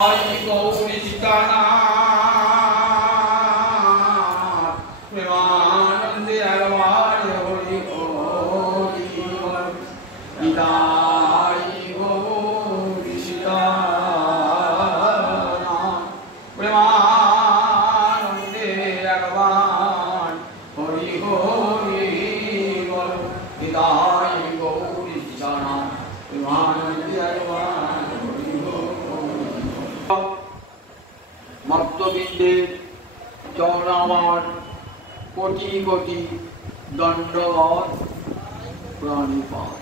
গৌরী সীতানাথ প্রেমানন্দে আরবার হরি হরি নিতাই গৌরী সীতানাথ প্রেমানন্দে আরবার হরি হরি নিতাই গৌরী সীতানাথ প্রেমানন্দে আরবার মর্তবিন্দের চরণাবার কোটি কোটি দণ্ডবত প্রণিপাত।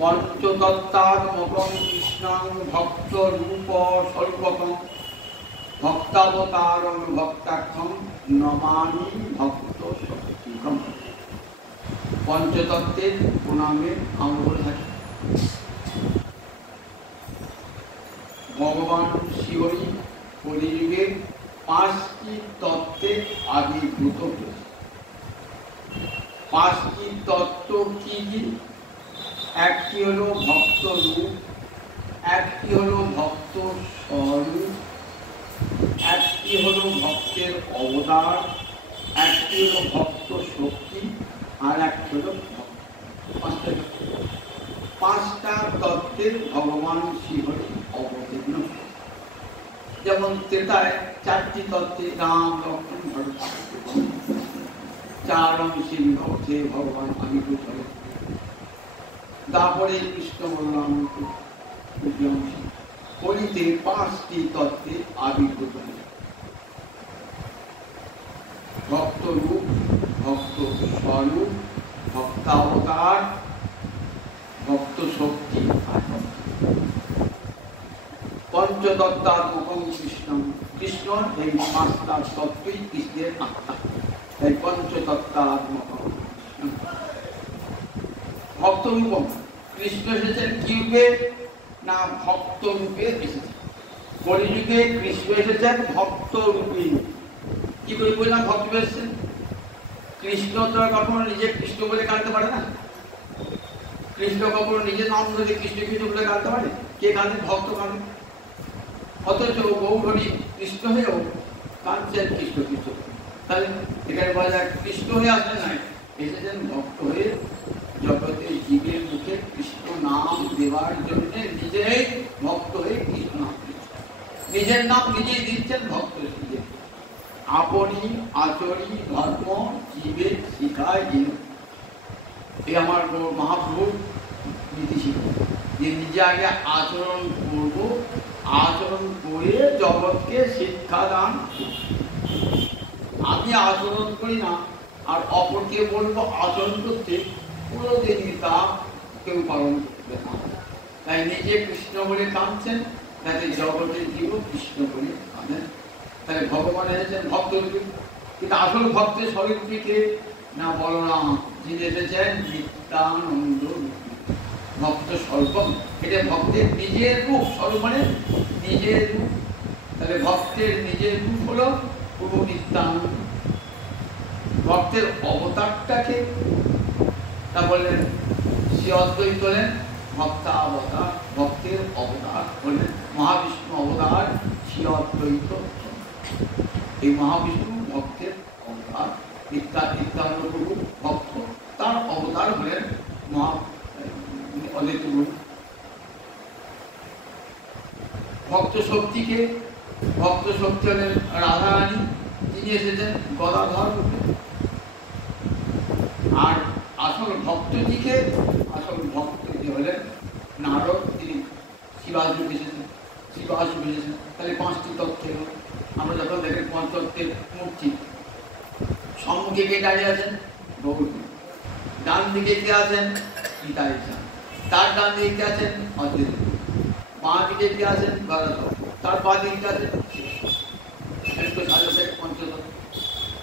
পঞ্চতত্ত্বাত্মকং কৃষ্ণং ভক্ত রূপ স্বরূপকং ভক্তাবতারং ভক্তাক্ষং নমামি ভক্ত শক্তিকং। পঞ্চতত্ত্বের প্রণামের আঙ্গুল থাকে। ভগবান শিবই কলিযুগে পাঁচটি তত্ত্বে আবির্ভূত হয়েছে। পাঁচটি তত্ত্ব কি কি? একটি হলো ভক্ত রূপ, একটি হলো ভক্ত স্বরূপ, একটি হলো ভক্তের অবতার, একটি হলো ভক্ত শক্তি, আর একটি হলো পাঁচটা তত্ত্বের ভগবান শিবই অবতীর্ণ। যেমন ত্রেতায় চারটি তত্ত্বে রাম লক্ষ্মণ ভরত, চার অংশে বিভক্তে ভগবান আবির্ভূত হলেন। তারপরে কৃষ্ণ বলরাম কলিতে পাঁচটি তত্ত্বে আবির্ভূত হলেন। ভক্ত রূপ, ভক্ত স্বরূপ, ভক্তাবতার, ভক্ত শক্তি, পঞ্চতত্ত্বাত্মকং কৃষ্ণ। কৃষ্ণ এই পাঁচটা তত্ত্বই কৃষ্ণের আত্মা, তাই পঞ্চতত্ত্বাত্মকং কৃষ্ণ। ভক্ত রূপম, কৃষ্ণ এসেছেন কি রূপে? না ভক্ত রূপে এসেছেন। কলিযুগে কৃষ্ণ এসেছেন ভক্ত রূপে। কি করে বললাম ভক্ত রূপে এসেছেন? কৃষ্ণ তো কখনো নিজে কৃষ্ণ বলে কাঁদতে পারে না। কৃষ্ণ কখনো নিজের নাম ধরে কৃষ্ণ কৃষ্ণ বলে কাঁদতে পারে? কে কাঁদে? ভক্ত কাঁদে। অথচ গৌরহরি কৃষ্ণ হয়েও কাঁদছেন কৃষ্ণ কৃষ্ণ। তাহলে এখানে বলা যায় কৃষ্ণ হয়ে আসেন নাই, এসেছেন ভক্ত হয়ে জগতের জীবের মুখে কৃষ্ণ নাম দেওয়ার জন্য নিজেই ভক্ত হয়ে কৃষ্ণ নাম দিচ্ছেন। নিজের নাম নিজেই দিচ্ছেন ভক্ত হিসেবে। আপনি আচরি ধর্ম জীবে শিখায় দিন। এই আমার মহাপ্রভুর নীতি ছিল যে নিজে আগে আচরণ করব, আচরণ করে জগৎকে শিক্ষা দান। আমি আচরণ করি না আর অপরকে বলবো আচরণ করতে, কোনোদিনই তা কেউ পালন করবে না। তাই নিজে কৃষ্ণ বলে কাঁদছেন, যাতে জগতের জীব কৃষ্ণ বলে কাঁদেন। তাহলে ভগবান এসেছেন ভক্ত রূপে। কিন্তু আসল ভক্তের স্বরূপটিকে না বলরাম, যিনি এসেছেন নিত্যানন্দ ভক্ত স্বরূপম। এটা ভক্তের নিজের রূপ। স্বরূপ মানে নিজের রূপ। তাহলে ভক্তের নিজের রূপ হলো প্রভু নিত্যানন্দ। ভক্তের অবতারটাকে তা বললেন শ্রী অদ্বৈত হলেন ভক্তা অবতার। ভক্তের অবতার হলেন মহাবিষ্ণু অবতার শ্রী অদ্বৈত। এই মহাবিষ্ণু ভক্তের অবতার। নিত্যানন্দ প্রভু ভক্ত, তার অবতার হলেন মহা অদ্বৈত গুরু। ভক্ত শক্তিকে, ভক্ত শক্তি হলেন রাধারানী, তিনি এসেছেন গদাধর রূপে। আর আসল ভক্তটিকে, আসল ভক্তটি হলেন নারদ, তিনি শিবাজ রূপে এসেছেন, শিবাজ রূপে এসেছেন। তাহলে পাঁচটি তত্ত্ব হল। আমরা যখন দেখেন পঞ্চতত্ত্বের মূর্তি, সম্মুখে কে দাঁড়িয়ে আছেন? গৌরী। ডান দিকে কে আছেন? নিতাই চাঁদ। তার ডান দিকে কে আছেন? অদ্বৈত। বাঁ দিকে কে আছেন? ভরত। তার বাঁ দিকে কে আছেন?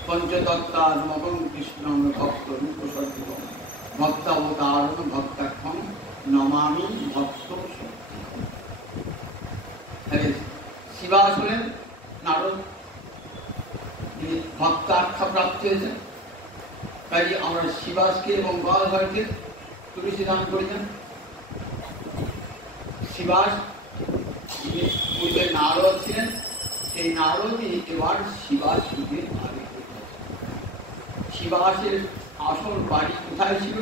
পঞ্চতত্ত্বাত্মকং কৃষ্ণং ভক্ত রূপ স্বরূপং ভক্তাবতারং ভক্তাক্ষং নমামি ভক্ত শক্তি। শিবাস হলেন নারদ, ভক্ত আখ্যা প্রাপ্তি হয়েছে। তাই আমরা শিবাসকে এবং গদাধরকে তুলসী দান করি না। শিবাস পূর্বে নারদ ছিলেন, সেই নারদই এবার শিবাসকে আগে। শিবাসের আসল বাড়ি কোথায় ছিল?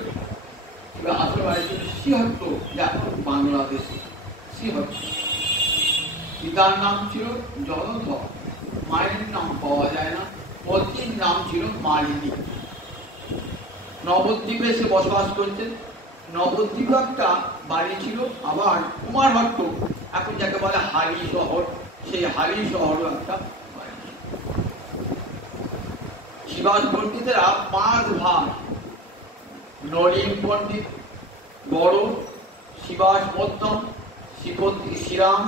আসল বাড়ি ছিল শ্রীহট্ট, যা বাংলাদেশে শ্রীহট্ট। পিতার নাম ছিল জলধর, মায়ের নাম পাওয়া যায় না, পত্নীর নাম ছিল মালিনী। নবদ্বীপে সে বসবাস করতেন। নবদ্বীপ একটা বাড়ি ছিল, আবার কুমারহট্ট, এখন যাকে বলে হালি শহর, সেই হালি শহরও একটা বাড়ি ছিল। শিবাস পণ্ডিতেরা 5 ভাই, নলিন পণ্ডিত বড়, শিবাস মধ্যম, শ্রীপতি শ্রীরাম,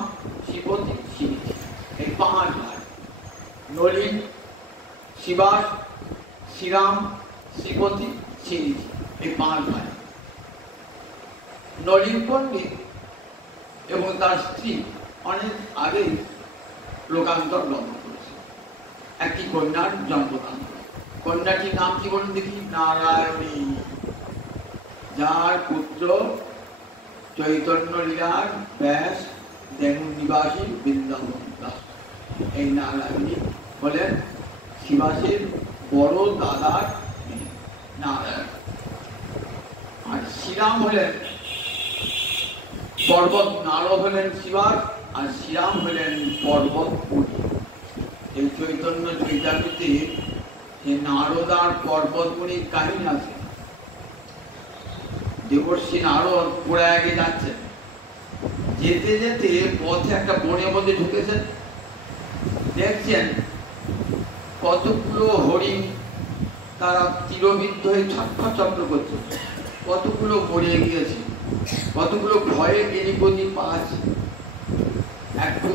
শ্রীপতি শ্রীনিধি, এই 5 ভাই। নলিন, শিবাস, শ্রীরাম, শ্রীপতি শ্রীনিধি, এই 5 ভাই। নলিন পণ্ডিত এবং তার স্ত্রী অনেক আগেই লোকান্তর গ্রহণ করেছে, একটি কন্যার জন্মদান। কন্যাটির নাম কি বলুন দেখি? নারায়ণী, যার পুত্র চৈতন্য লীলার ব্যাস, দেহুর নিবাসী বৃন্দাবন দাস। এই নারায়ণী হলেন শিবাসের বড় দাদার মেয়ে নারায়ণ। আর শ্রীরাম হলেন পর্বত, নারদ হলেন শিবাস, আর শ্রীরাম হলেন পর্বত পুরী। এই চৈতন্য চৈতামিতে যে নারদ আর পর্বত পুরীর কাহিনী আছে। দেবর্ষী নারদ প্রয়াগে যাচ্ছেন, যেতে যেতে পথে একটা বনের মধ্যে ঢুকেছেন, দেখছেন কতগুলো হরিণ তারা তীরবিদ্ধ হয়ে ছটফট চক্র করছে, কতগুলো মরে গিয়েছে, কতগুলো ভয়ে গেলিপতি পাচ্ছে। একটু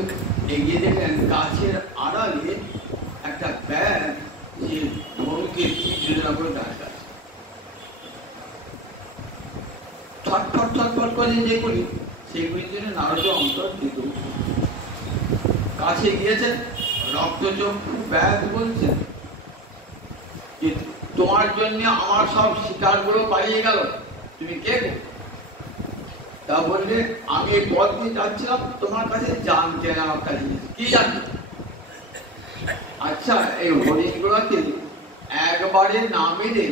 এগিয়ে দেখলেন গাছের আড়ালে একটা ব্যাগ, যে ধনুকে যোজনা করে দাঁড়িয়ে আছে। ছটফট ছটফট করে যেগুলি, সেগুলির জন্য নারদ অন্তর দিত। কাছে গিয়েছেন, রক্তচক্ষু ব্যাগ বলছেন যে তোমার জন্য আমার সব শিকারগুলো পালিয়ে গেল, তুমি কে গো? তা বললে আমি এই পথ দিয়ে যাচ্ছিলাম, তোমার কাছে জানতে আমার কাছে কি জানতে? আচ্ছা, এই হরিণগুলোকে একবারে না মেরে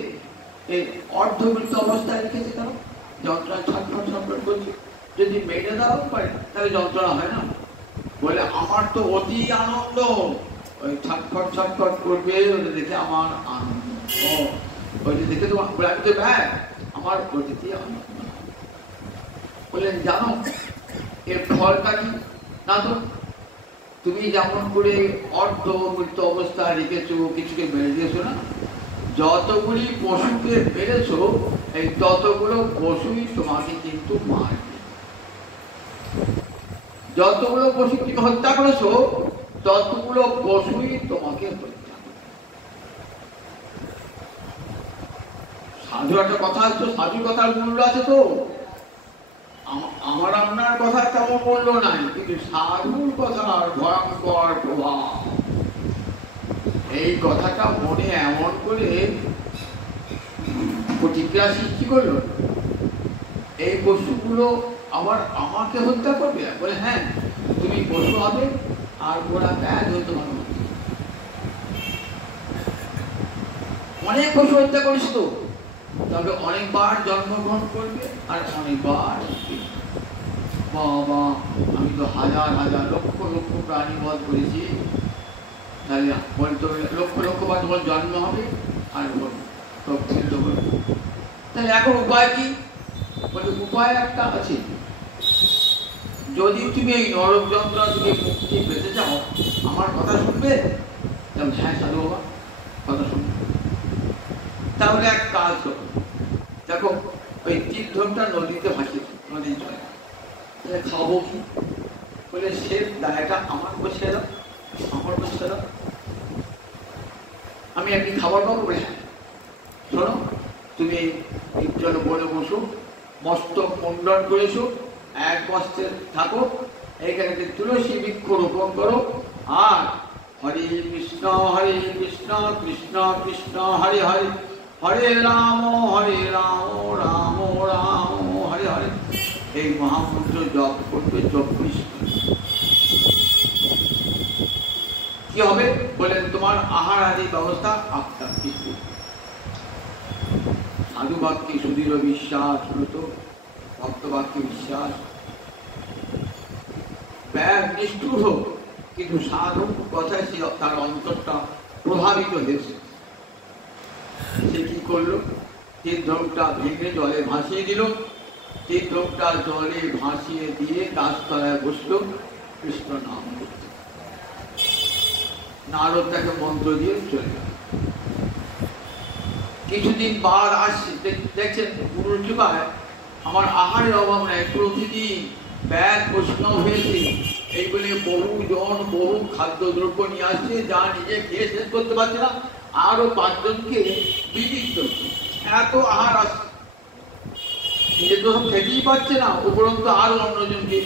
এই অর্ধমৃত অবস্থায় রেখেছে কেন? যন্ত্রণা ছটফট ছটফট করছে, যদি মেরে দেওয়া পারে তাহলে যন্ত্রণা হয় না। বলে আমার তো অতি আনন্দ, ওই ছটফট ছটফট করবে ওটা দেখে আমার আনন্দ। ও ওইটা দেখে তো আমি তো ব্যাগ, আমার ওইটাতে আনন্দ। বললেন জানো এর ফলটা কি? না তো, তুমি যেমন করে অর্ধ মৃত অবস্থায় রেখেছো, কিছুকে মেরে দিয়েছো না, যতগুলি পশুকে মেরেছো এই ততগুলো পশুই তোমাকে কিন্তু মারবে। যতগুলো পশুকে হত্যা করেছো ততগুলো পশুই তোমাকে হত্যা করবে। সাধু একটা কথা আছে, সাধু কথার মূল্য আছে তো। আমার আপনার কথা তেমন মূল্য নাই, কিন্তু সাধুর কথার ভয়ঙ্কর প্রভাব। এই কথাটা মনে এমন করে প্রতিক্রিয়া সৃষ্টি করলো, এই পশুগুলো আবার আমাকে হত্যা করবে? বলে হ্যাঁ, তুমি পশু হবে আর ওরা ব্যাগ হতে পারো। অনেক পশু হত্যা করিস তো, তবে অনেকবার জন্মগ্রহণ করবে আর অনেকবার। বাবা, আমি তো হাজার হাজার লক্ষ লক্ষ প্রাণী বধ করেছি, তাহলে বলতে লক্ষ লক্ষ বার তোমার জন্ম হবে আর প্রকৃত হবে। তাহলে এখন উপায় কি? বলে উপায় একটা আছে, যদি তুমি এই নরক যন্ত্রণা থেকে মুক্তি পেতে চাও আমার কথা শুনবে? হ্যাঁ সাধু বাবা, কথা শুনবে। তাহলে এক কাজ করো, দেখো ওই তীর্থটা নদীতে ভাসিয়েছে, নদীর জলে, তাহলে খাবো কি? বলে সে দায়টা আমার বসে দাও, আমার বসে দাও, আমি একটি খাবার পাবো। বলে হ্যাঁ, শোনো তুমি এই জলে বলে বসো, মস্তক মুন্ডন করেছো, এক বস্ত্রে থাকো, এইখানে তুলসী বৃক্ষ রোপণ করো, আর হরে কৃষ্ণ কৃষ্ণ কৃষ্ণ হরে হরে, হরে রাম রাম রাম হরে হরে, এই মহামন্ত্র জপ করবে 24 কি হবে বলেন, তোমার আহার আদি ব্যবস্থা আপনার কিছু সাধু বাক্যে সুদৃঢ় বিশ্বাস হতো, ভক্ত বাক্যে বিশ্বাস, ব্যাগ নিষ্ঠুর হোক কিন্তু সাধু কথায় সে তার অন্তরটা প্রভাবিত হয়েছে। সে কি করলো, তীর্থটা ভেঙে জলে ভাসিয়ে দিল, তীর্থটা জলে ভাসিয়ে দিয়ে গাছতলায় বসলো, কৃষ্ণ নাম করছে। নারদ তাকে মন্ত্র দিয়ে চলে গেল। কিছুদিন বার আসছে, দেখছেন গুরুর কৃপায় আমার আহারের অভাব নাই, প্রতিদিন ব্যাগ বৈষ্ণব হয়েছে, এই বলে বহুজন বহু খাদ্যদ্রব্য নিয়ে আসছে, যা নিজে খেয়ে শেষ করতে পারছে না, আরো 5 জনকে বিদিত। এত আহার আসছে, নিজে তো সব খেতেই পারছে না, উপরন্ত আরো অন্যজনকে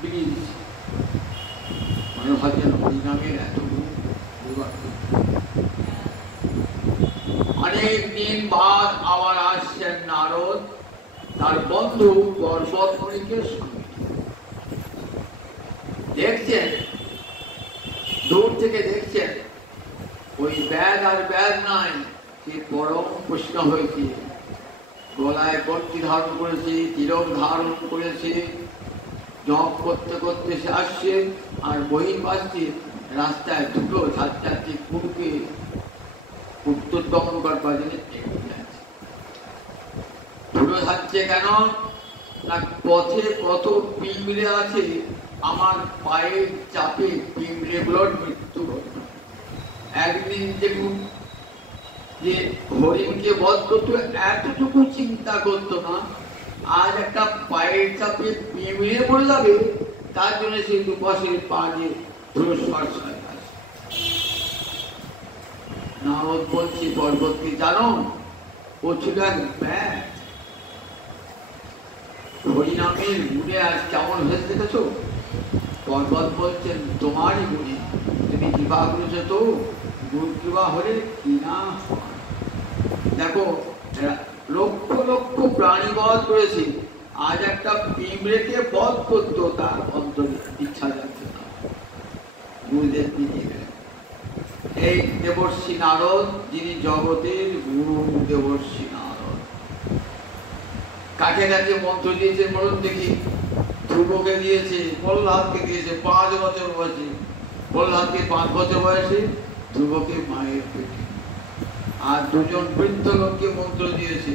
বিলিয়ে দিচ্ছে। মনে ভাবছেন হরিনামের এত অনেক দিন বাদ আবার আসছেন নারদ তার বন্ধু পর্বতমণিকে সঙ্গে। দেখছেন দূর থেকে দেখছেন ওই ব্যাগ আর ব্যাগ নাই, সে পরম কৃষ্ণ হয়েছে, গলায় কর্তি ধারণ করেছে, তিলক ধারণ করেছে, জপ করতে করতে সে আসছে। আর বহির পাশে রাস্তায় দুটো ছাত্রী কুকুরকে উত্তর দমন করবার জন্য ধুলো যাচ্ছে। কেন না পথে কত পিঁপড়ে আছে, আমার পায়ের চাপে পিঁপড়েগুলোর মৃত্যু ঘটবে। একদিন দেখুন যে হরিণকে বধ করতো, এতটুকু চিন্তা করতো না, আজ একটা পায়ের চাপে পিঁপড়ে পড়ে যাবে, তার জন্য সে দুপাশের পা দিয়ে ধুলো সরসায়। নারদ বলছি পর্বতকে, জানো ও ছিল এক ব্যাগ, হরিনামের গুণে আজ কেমন হয়েছে দেখেছো? পর্বত বলছেন তোমারই গুণে, তুমি কৃপা করেছো, তো গুরু কৃপা হলে কি না। দেখো লক্ষ লক্ষ প্রাণী বধ করেছে, আজ একটা পিঁপড়েকে বধ করতো তার অন্তরে ইচ্ছা যাচ্ছে না, গুরুদেব নিয়ে গেলেন। এই দেবর্ষি নারদ, যিনি জগতের গুরু দেবর্ষি নারদ। কাকে কাকে মন্ত্র দিয়েছে বলুন দেখি? ধ্রুবকে দিয়েছে, প্রহ্লাদকে দিয়েছে 5 বছর বয়সে, প্রহ্লাদকে 5 বছর বয়সে, ধ্রুবকে মায়ের পেটে। আর 2 জন বৃদ্ধ লোককে মন্ত্র দিয়েছে,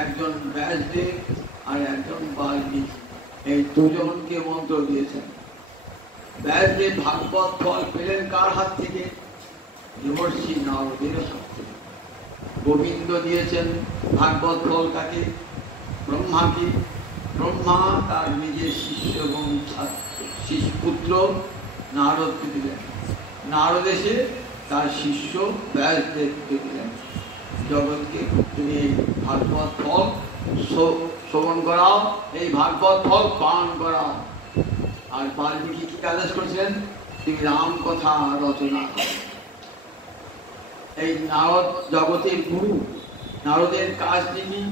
একজন ব্যাসদেব আর একজন বাল্মীকি। এই 2 জনকে মন্ত্র দিয়েছেন। ব্যাসদেব ভাগবত ফল পেলেন কার হাত থেকে? দেবর্ষি নারদের হাত থেকে। গোবিন্দ দিয়েছেন ভাগবত ফল কাকে? ব্রহ্মাকে। ব্রহ্মা তার নিজের শিষ্য এবং পুত্র নারদকে দিলেন। নারদ এসে তার শিষ্য ব্যাসদেবকে দিলেন, জগৎকে তুমি এই ভাগবত ফল শ্রবণ করাও, এই ভাগবত ফল পান করাও। আর বাল্মীকি কি আদেশ করেছিলেন? তুমি রাম কথা রচনা করো। এই নারদ জগতের গুরু। নারদের কাজটি কি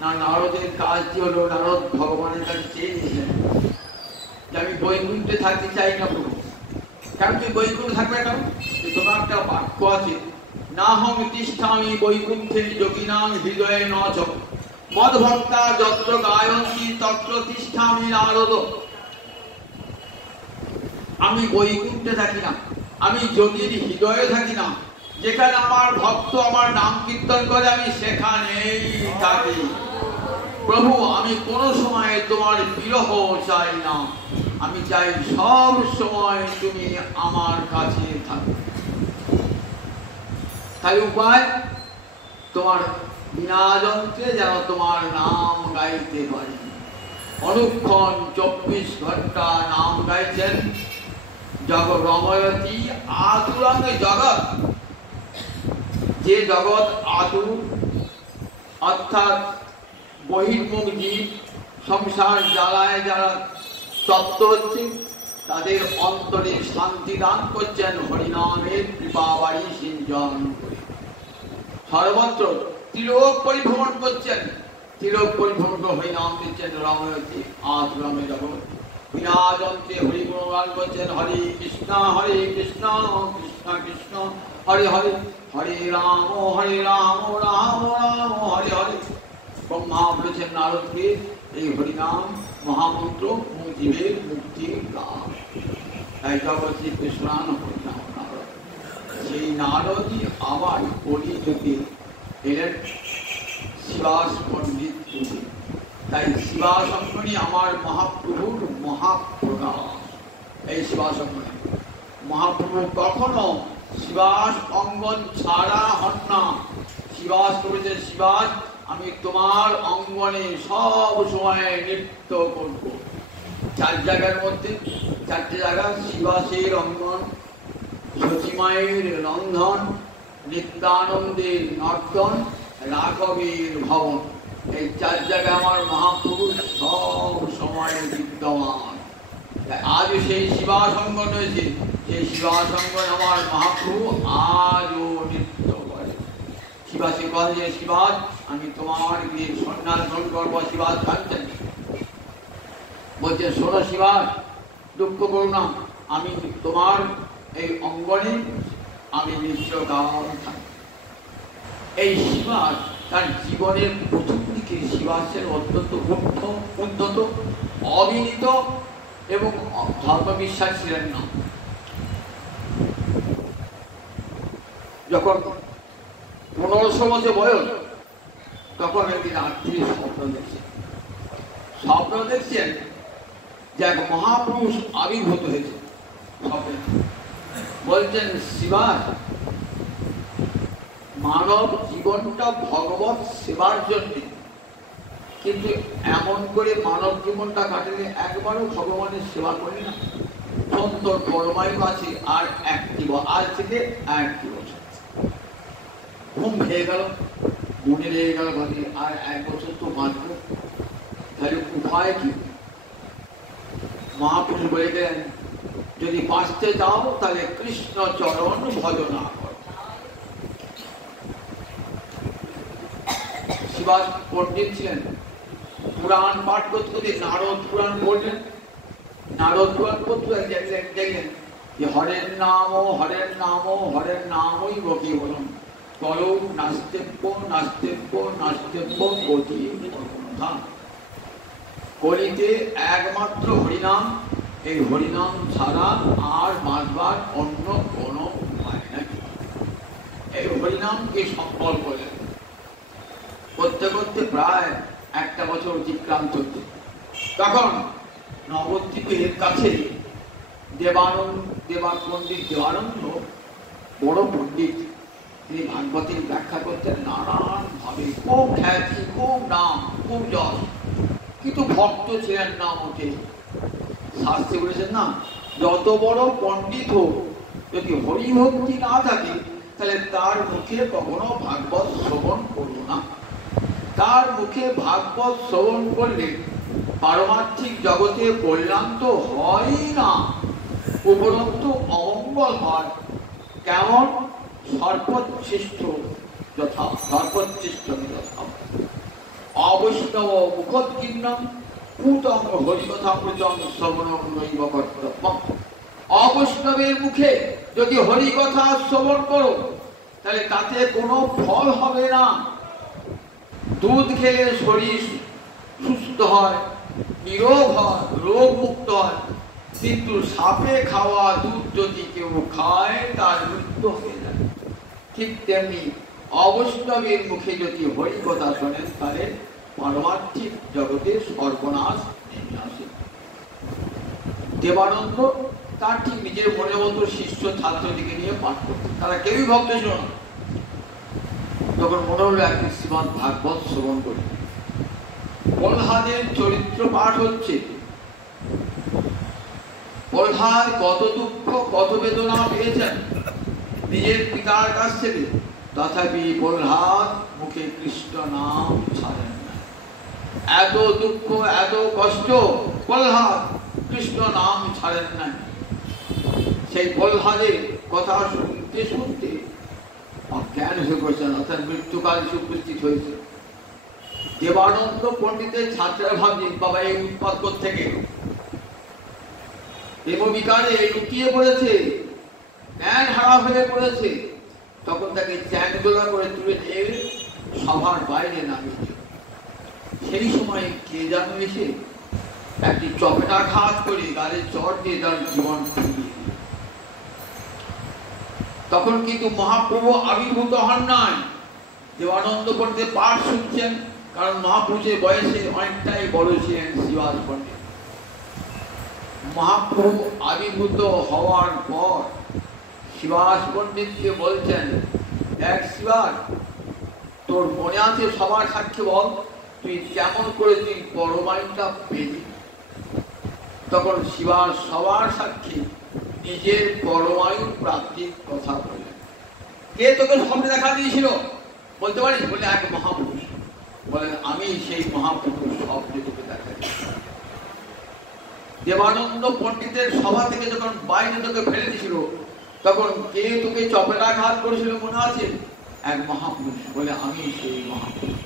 না? নারদের কাজটি হলো, নারদ ভগবানের কাছে চেয়ে নিয়েছেন যে আমি বৈকুণ্ঠে থাকতে চাই না প্রভু। কেন তুই বৈকুণ্ঠে থাকবে? কেন? তোমার একটা বাক্য আছে, না হম তিষ্ঠামি বৈকুণ্ঠে যোগিনাং হৃদয়ে নচ মদভক্তা যত্র গায়ন্তি তত্র তিষ্ঠামি নারদ। আমি বৈকুণ্ঠে থাকি না, আমি যোগীর হৃদয়ে থাকি না। যেখানে আমার ভক্ত আমার নাম কীর্তন করে আমি সেখানেই থাকি। প্রভু আমি কোনো সময় তোমার বিরহ চাই না, আমি চাই সব সময় তুমি আমার কাছে থাকো। তাই উপায়, তোমার বিনা যন্ত্রে যেন তোমার নাম গাইতে পারি। অনুক্ষণ 24 ঘন্টা নাম গাইছেন। জগৎ রময়তী আতুরাঙ্গে জগৎ, যে জগৎ আতুর অর্থাৎ বহির্মুখ জীব, সংসার জ্বালায় যারা তপ্ত হচ্ছে, তাদের অন্তরে শান্তি দান করছেন হরিনামের কৃপাবাড়ি সিঞ্চন করে। সর্বত্র ত্রিলোক পরিভ্রমণ করছেন, তিলক পরিপূর্ণ হরিনাম দিচ্ছেন রাময়তী আজ রামে জগৎ বিরাজন্তে হরি গুণগান করছেন হরে কৃষ্ণ কৃষ্ণ কৃষ্ণ হরে হরে হরে রাম রাম রাম হরে হরে। ব্রহ্মা বলেছেন নারদকে এই হরিনাম মহামন্ত্র জীবের মুক্তির লাভ। তাই জগৎ শ্রীকৃষ্ণান হরিনাম নারদ। সেই নারদই আবার কলিযুগে এলেন শিবাস পণ্ডিত যুগে। তাই শিবাসঙ্গনী আমার মহাপ্রভুর মহাপ্রকাশ। এই শিবাসঙ্গনী মহাপ্রভু কখনো শিবাস অঙ্গন ছাড়া হন না। শিবাস করেছেন শিবাস আমি তোমার অঙ্গনে সব সময় নৃত্য করব। চার জায়গার মধ্যে চারটে জায়গা শিবাসের অঙ্গন, শচীমায়ের রন্ধন, নিত্যানন্দের নর্তন, রাঘবের ভবন। এই চার জায়গায় আমার মহাপ্রভু সব সময় বিদ্যমান। আজও সেই শিবাসঙ্গন রয়েছে। সেই শিবাসঙ্গন আমার মহাপ্রভু আজও নৃত্য করে। শিবাসী বলে যে শিবাস আমি তোমার গিয়ে সন্ন্যাস গ্রহণ করবো। শিবাস কাঁদছেন, বলছে শোনো শিবাস দুঃখ করো না, আমি তোমার এই অঙ্গনে আমি নিত্যকাল থাকি। এই শিবাস তার জীবনের প্রথম দিকে শিবাসের অত্যন্ত উদ্ধত অবিনীত এবং ধর্মবিশ্বাস ছিলেন না। যখন 1500 বছর বয়স তখন একদিন রাত্রি স্বপ্ন দেখছেন যে এক মহাপুরুষ আবির্ভূত হয়েছে। স্বপ্নে বলছেন শিবাস মানব জীবনটা ভগবত সেবার জন্য, কিন্তু এমন করে মানব জীবনটা কাটেনি একবারও ভগবানের সেবা করি না। সুন্দর পরমায়ু আছে আর একটি আজ থেকে 1 বছর ঘুম খেয়ে গেল, মনে লেগে গেল ভাবি আর 1 বছর তো বাঁচব, তাহলে উপায় কি? মহাপুরুষ বলে গেলেন যদি বাঁচতে যাও তাহলে কৃষ্ণ চরণ ভজনা কর। শিবাস পণ্ডিত ছিলেন, পুরাণ পাঠ করতে নারদ পুরাণ পড়লেন। নারদ পুরাণ করতে দেখলেন যে হরের নাম হরের নাম হরের নামই বকি বলুন তল নাস্তেব্য নাস্তেব্য নাস্তেব্য গতি। কলিতে একমাত্র হরিনাম, এই হরিনাম ছাড়া আর বাঁচবার অন্য কোনো উপায় নাই। এই হরিনামকে সংকল্প করলেন। করতে করতে প্রায় 1 বছর অতিক্রান্ত হচ্ছে। তখন নবদ্বীপের কাছে পণ্ডিত দেবানন্দ বড় পণ্ডিত, তিনি ভাগবতের ব্যাখ্যা করতেন নানান ভাবে, খুব খ্যাতি, খুব নাম, খুব যশ, কিন্তু ভক্ত ছিলেন না মোটে। শাস্ত্রে বলেছেন না যত বড় পণ্ডিত হোক যদি হরিভক্তি না থাকে তাহলে তার মুখে কখনো ভাগবত শ্রবণ করো না। তার মুখে ভাগবত শ্রবণ করলে পারমার্থিক জগতে কল্যাণ তো হয় না, উপরন্তু অমঙ্গল হয়। কেমন? সর্বশ্রেষ্ঠ যথা সর্বশ্রেষ্ঠ যথা অবৈষ্ণব মুখোদ্গীর্ণম পুতং হরিকথামৃতং শ্রবণং নৈব কর্তব্যম। অবৈষ্ণবের মুখে যদি হরিকথা শ্রবণ করো তাহলে তাতে কোনো ফল হবে না। দুধ খেলে শরীর সুস্থ হয়, নিরোগ হয়, রোগ মুক্ত হয়, কিন্তু সাপে খাওয়া দুধ যদি কেউ খায় তার মৃত্যু হয়ে যায়। ঠিক তেমনি অবৈষ্ণবের মুখে যদি হরিকথা শোনেন তাহলে পারমার্থিক জগতে সর্বনাশ নেমে আসে। দেবানন্দ তার ঠিক নিজের মনে মতো শিষ্য ছাত্রদিকে নিয়ে পাঠ করতেন, তারা কেউই ভক্ত ছিল না। তখন মনে হলো একদিন শ্রীমদ্ ভাগবত শ্রবণ করি। প্রহ্লাদের চরিত্র পাঠ হচ্ছে। প্রহ্লাদ কত দুঃখ কত বেদনা পেয়েছেন নিজের পিতার কাছ থেকে, তথাপি প্রহ্লাদ মুখে কৃষ্ণ নাম ছাড়েন না। এত দুঃখ এত কষ্ট প্রহ্লাদ কৃষ্ণ নাম ছাড়েন না। সেই প্রহ্লাদের কথা শুনতে শুনতে অজ্ঞান হয়ে পড়েছেন, অর্থাৎ মৃত্যুকাল এসে উপস্থিত হয়েছে। দেবানন্দ পণ্ডিতের ছাত্ররা ভাবছে বাবা এই উৎপাত থেকে প্রেমবিকারে লুকিয়ে পড়েছে, জ্ঞান হারা হয়ে পড়েছে। তখন তাকে চ্যাংদোলা করে তুলে নিয়ে সভার বাইরে নামিয়েছে। সেই সময় কে যেন এসে একটি চপেটাঘাত করে গালে চট দিয়ে তার জীবন ফিরিয়ে। তখন কিন্তু মহাপ্রভু আবির্ভূত হন নাই, দেবানন্দ পণ্ডিতের পাঠ শুনছেন, কারণ মহাপ্রভুর বয়সে অনেকটাই বড় ছিলেন শিবাস পণ্ডিত। মহাপ্রভু আবির্ভূত হওয়ার পর শিবাস পণ্ডিতকে বলছেন, দেখ শিবাস, তোর মনে আছে সবার সাক্ষী বল, তুই কেমন করে তুই পরমায়ুটা পেলি? তখন শিবাস সবার সাক্ষী নিজের পরমায়ু প্রাপ্তির কথা বললেন। কে তোকে স্বপ্নে দেখা দিয়েছিল বলতে পারিস? বলে এক মহাপুরুষ। বলেন আমি সেই মহাপুরুষ স্বপ্নে তোকে দেখা দিয়েছি। দেবানন্দ পণ্ডিতের সভা থেকে যখন বাইরে তোকে ফেলে দিয়েছিল, তখন কে তোকে চপেটাঘাত করেছিল মনে আছে? এক মহাপুরুষ। বলে আমি সেই মহাপুরুষ।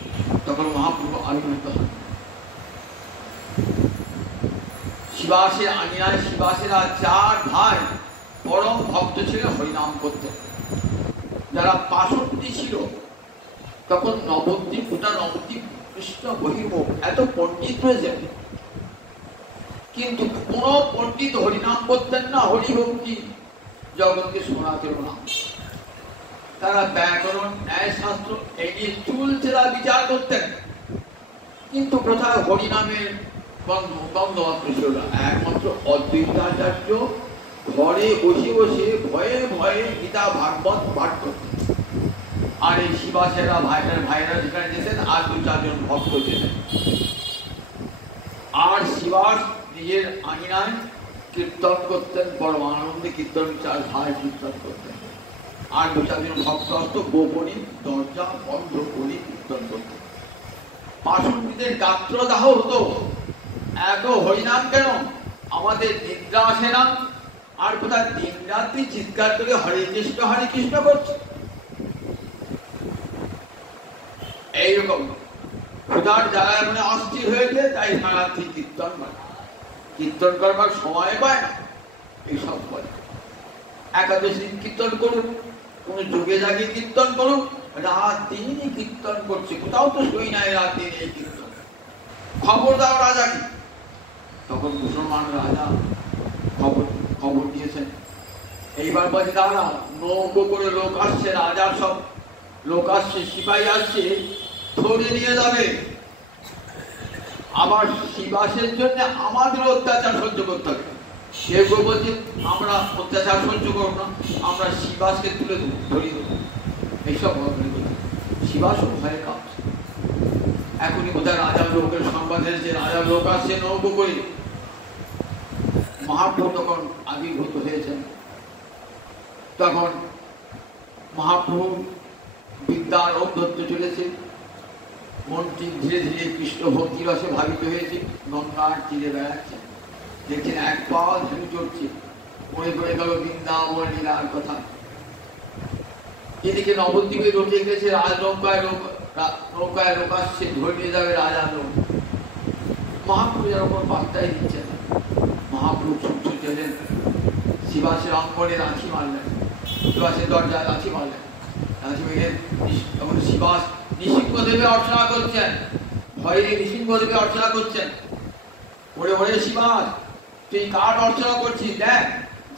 তখন মহাপ্রভু আবির্ভূত হন। শিবাসের আঙিনায় শিবাসেরা 4 ভাই পরম ভক্ত ছিলেন, হরিনাম করতেন। যারা 65 ছিল, তখন নবদ্বীপ, গোটা নবদ্বীপ কৃষ্ণ বহির্মুখ, এত পণ্ডিত হয়েছে, কিন্তু কোন পণ্ডিত হরিনাম করতেন না, হরিভক্তি জগৎকে শোনাতেন না। তারা ব্যাকরণ, ন্যায়শাস্ত্র এই নিয়ে চুলচেরা বিচার করতেন, কিন্তু কোথায় হরিনামের বন্দোবস্ত ছিল না। একমাত্র অদ্বৈতাচার্য ঘরে বসে বসে ভয়ে ভয়ে গীতা ভাগবত পাঠ করতেন। আর এই শিবাসেরা ভাইরা যেখানে যেতেন আর 2-4 জন ভক্ত যেতেন। আর শিবাস নিজের আঙিনায় কীর্তন করতেন, পরম আনন্দে কীর্তন, 4 ভাই কীর্তন করতেন। আর 2-4 জন ভক্ত আসতো, গোপনে দরজা বন্ধ করে কীর্তন করতেন। পাশুন্ডীদের গাত্রদাহ হতো, এত হরিনাম কেন? আমাদের নিদ্রা আসে না। আর কোথায় দিন রাত্রি চিৎকার করে হরে কৃষ্ণ করছে। এইরকম ক্ষুধার জায়গায় মানে অস্থির হয়েছে, তাই সারাত্রি কীর্তন করবার সময় পায় না। এইসব বলে একাদশী কীর্তন করুন, কোন যুগে জাগে কীর্তন করুন, রাত দিনই কীর্তন করছে, কোথাও তো সই নাই রাত দিন এই কীর্তন। খবর দাও রাজাকে। তখন মুসলমান রাজা খবর দিয়েছেন। এইবার বলছে দাঁড়া, নৌকো করে লোক আসছে, রাজার সব লোক আসছে, সিপাহী আসছে, ধরে নিয়ে যাবে। আবার শিবাসের জন্য আমাদের অত্যাচার সহ্য করতে হবে। কেউ কেউ বলছে আমরা অত্যাচার সহ্য করব না, আমরা শিবাসকে তুলে দেবো, ধরিয়ে দেবো। এইসব শিবাসও ভয়ে কাঁপছে। এখনই কোথায় রাজার লোকের সংবাদ এসেছে, রাজার লোক আসছে নৌকো করে। মহাপ্রভু তখন আবির্ভূত হয়েছেন। তখন মহাপ্রভু বিদ্যার ঔদ্ধত্য চলেছে, মনটি ধীরে ধীরে কৃষ্ণ ভক্তি রসে ভাবিত হয়েছে। গঙ্গার তীরে বেড়াচ্ছে, দেখছেন এক পা ঝুঁকি চড়ছে, মনে পড়ে গেল বৃন্দাবন লীলার কথা। এদিকে নবদ্বীপে রটে গেছে, নৌকায় লোক আসছে, ধরে নিয়ে যাবে রাজা লোক। মহাপ্রভু যার ওপর বার্তাই দিচ্ছে না। মহাপ্রভু ছুটছুট গেলেন, শিবাসের অঙ্গনে লাঠি মারলেন, শিবাসের দরজায় লাঠি মারলেন। লাঠি মেরে তখন শিবাস নৃসিংহদেবে অর্চনা করছেন, ভয়ে নৃসিংহদেবে অর্চনা করছেন। ওরে ওরে শিবাস, তুই কার অর্চনা করছিস? দেখ,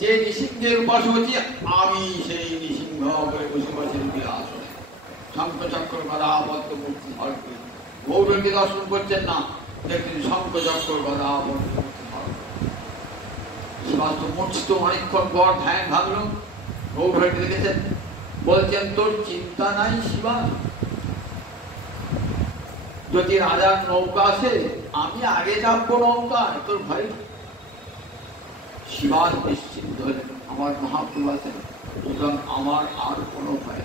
যে নৃসিংহের উপাসক হচ্ছি আমি, সেই নৃসিংহ বলে বসে বসে আসনে শঙ্খ চক্র গদা বদ্ধ মূর্তি ধর করে গৌরকে দর্শন করছেন না, দেখছেন শঙ্খ চক্র গদা বদ্ধ মূর্তি ধর। শিবাস তো মূর্ছিত, অনেকক্ষণ পর ধ্যান ভাঙল। গৌরকে দেখেছেন, বলছেন তোর চিন্তা নাই শিবাস, যদি রাজার নৌকা আসে আমি আগে যাবো নৌকায়, তোর ভয়। শিবাস নিশ্চিন্ত হলেন, আমার মহাপ্রভু আছেন, সুতরাং আমার আর কোনো ভয়।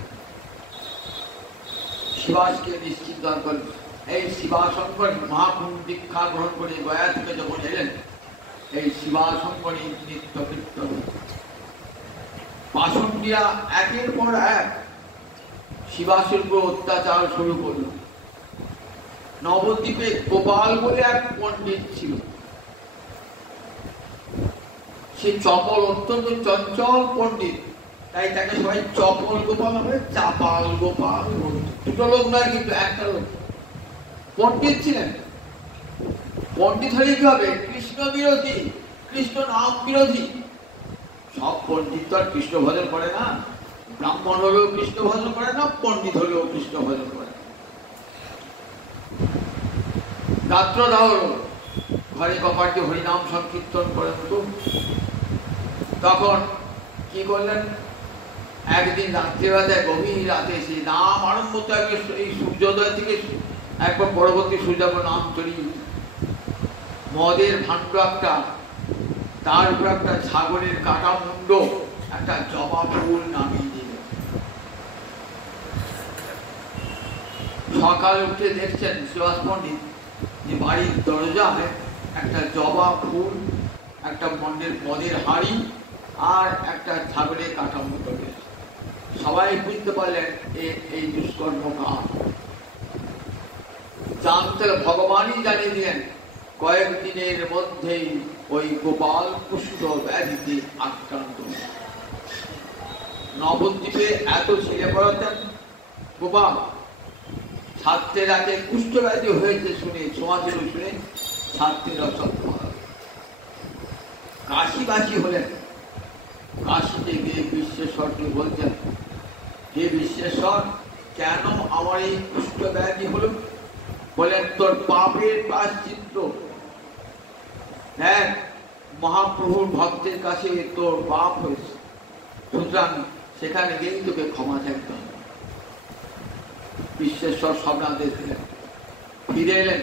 শিবাসকে নিশ্চিন্ত করেন। এই শিবাশঙ্কর মহাপ্রভু দীক্ষা গ্রহণ করে গয়া থেকে যখন এলেন, এই শিবাশঙ্করী নিত্য কীর্তন। পাষণ্ডীরা একের পর এক শিবাসের উপর অত্যাচার শুরু করল। নবদ্বীপে গোপাল বলে এক পণ্ডিত ছিল। সে চপল, অত্যন্ত চঞ্চল পণ্ডিত, তাই তাকে সবাই চপল গোপাল হবে, চাপাল গোপাল। দুটো লোক নয় কিন্তু একটা লোক। পণ্ডিত ছিলেন। পণ্ডিত হলে কি হবে? কৃষ্ণ বিরোধী, কৃষ্ণ নাম বিরোধী। সব পণ্ডিত তো আর কৃষ্ণ ভজন করে না। ব্রাহ্মণ হলেও কৃষ্ণ ভজন করে না, পণ্ডিত হলেও কৃষ্ণ ভজন করে না। রাত্রদাহ ঘরে কপাটকে হরিনাম সংকীর্তন করেন। তখন কি করলেন? একদিন রাত্রিবেলায় গভীর রাতে এসে নাম আরম্ভ থাকে, এই সূর্যোদয় থেকে একবার পরবর্তী সূর্যাস্ত নাম চলিয়ে মদের ভাণ্ড একটা, তার উপর একটা ছাগলের কাটা মুন্ড, একটা জবা ফুল নামিয়ে দিল। সকালে উঠে দেখছেন সুভাষ পণ্ডিত যে বাড়ির দরজায় একটা জবা ফুল, একটা মদের হাড়ি আর একটা ছাগলের কাটা মুন্ড। সবাই বুঝতে পারলেন এই দুষ্কর্ম কাজ। জানতে ভগবানই জানিয়ে দিলেন কয়েকদিনের মধ্যেই ওই গোপাল কুষ্ঠ ব্যাধিতে আক্রান্ত। নবদ্বীপে এত ছেলে পড়াতেন গোপাল, ছাত্রের আগে কুষ্ঠ ব্যাধি হয়েছে শুনে, সমাজের শুনে ছাত্রীরা সব কাশিবাসী হলেন। কাশিতে গিয়ে বিশ্বেশ্বরকে বলছেন, হে বিশ্বেশ্বর, কেন আমার এই কুষ্ঠ ব্যাধি হলো? বলেন, তোর পাপের প্রায়শ্চিত্ত। দেখ, মহাপ্রভুর ভক্তের কাছে তোর পাপ হয়েছে, সুতরাং সেখানে গিয়েই তোকে ক্ষমা চাইতে হবে। বিশ্বেশ্বর সব আদেশ দিলেন। ফিরে এলেন